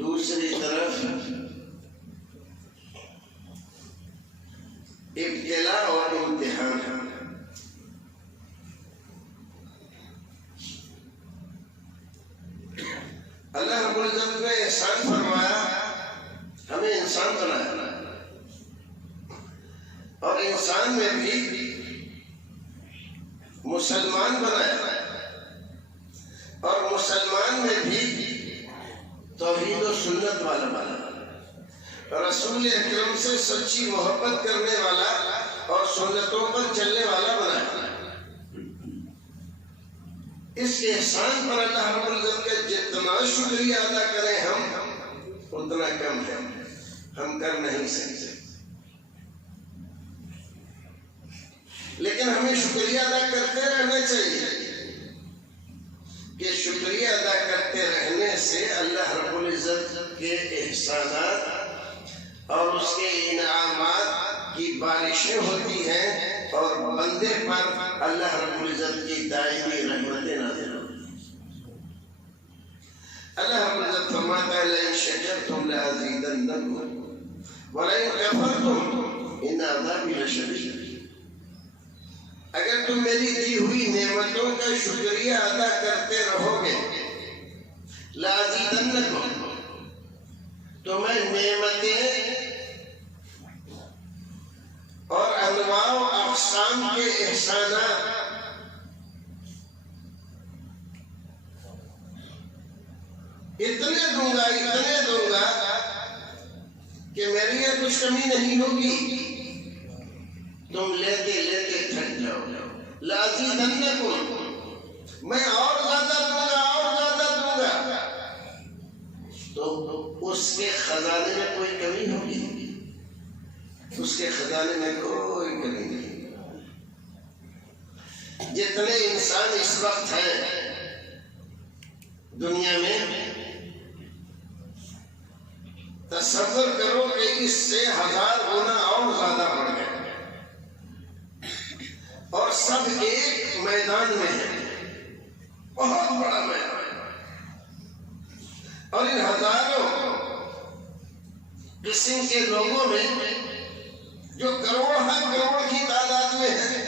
دوسری طرف ابتلا اور امتحان ہے۔ اللہ رب العزت نے احسان فرمایا، ہمیں انسان بنایا اور انسان میں بھی مسلمان بنایا اور مسلمان میں بھی توحید و سنت والا بنایا، رسول اکرم سے سچی محبت کرنے والا اور سنتوں پر چلنے والا بنایا۔ اس احسان پر اللہ رب العزت کا جتنا شکریہ ادا کریں ہم اتنا کم ہے، ہم کر نہیں سکتے، لیکن ہمیں شکریہ ادا کرتے رہنا چاہیے کہ شکریہ ادا کرتے رہنے سے اللہ رب العزت کے احسانات اور اس کے انعامات کی بارشیں ہوتی ہیں اور بندے پر اللہ رب العزت کی دائمی رحمتیں نازل ہوتی ہیں۔ اللہ رب العزت فرماتا ہے لئن شکرتم لأزیدنکم ولئن کفرتم ان عذابی لشدید۔ اگر تم میری دی ہوئی نعمتوں کا شکریہ ادا کرتے رہو گے لأزیدنکم تو میں نعمتیں اور انواع و اقسام کے احسانات اتنے دوں گا کہ میری یہاں کچھ کمی نہیں ہوگی، تم لیتے لیتے تھک جاؤ۔ لأزیدنکم میں اور زیادہ دوں گا تو اس کے خزانے میں کوئی کمی ہوگی؟ اس کے خزانے میں کوئی کمی نہیں۔ جتنے انسان اس وقت ہیں دنیا میں، تصور کرو کہ اس سے 1000 گنا اور زیادہ بڑھ گئے اور سب ایک میدان میں ہیں، بہت بڑا میدان، اور ان ہزاروں قسم کے لوگوں میں جو کروڑ کی تعداد میں ہے،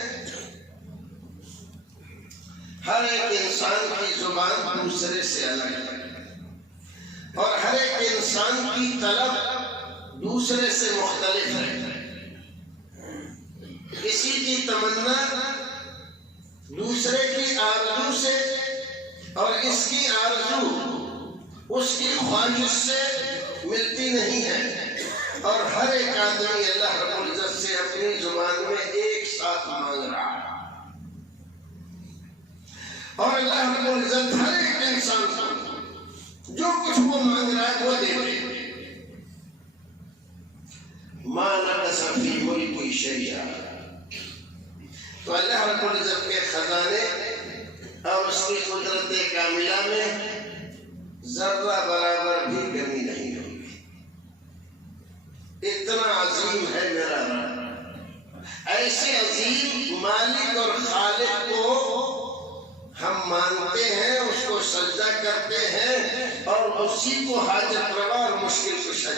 ہر ایک انسان کی زبان دوسرے سے الگ ہے اور ہر ایک انسان کی طلب دوسرے سے مختلف ہے۔ کسی کی تمنا دوسرے کی آرزو سے اور اس کی آرزو اس کی خواہش سے ملتی نہیں ہے، اور ہر ایک آدمی اللہ رب العزت سے اپنی زبان میں ایک ساتھ مانگ رہا ہے، اور اللہ رب العزت ہر ایک انسان کو جو کچھ وہ مانگ رہا ہے وہ دے دے۔ ما نقص فی ملک شیء، تو اللہ رب العزت کے خزانے اور اس کی قدرت کاملہ میں ذرہ برابر بھی کمی نہیں ہوگی۔ اتنا عظیم ہے میرا رب، ایسے عظیم مالک اور خالق کو ہم مانتے ہیں، اس کو سجدہ کرتے ہیں اور اسی کو حاجت روا اور مشکل کشا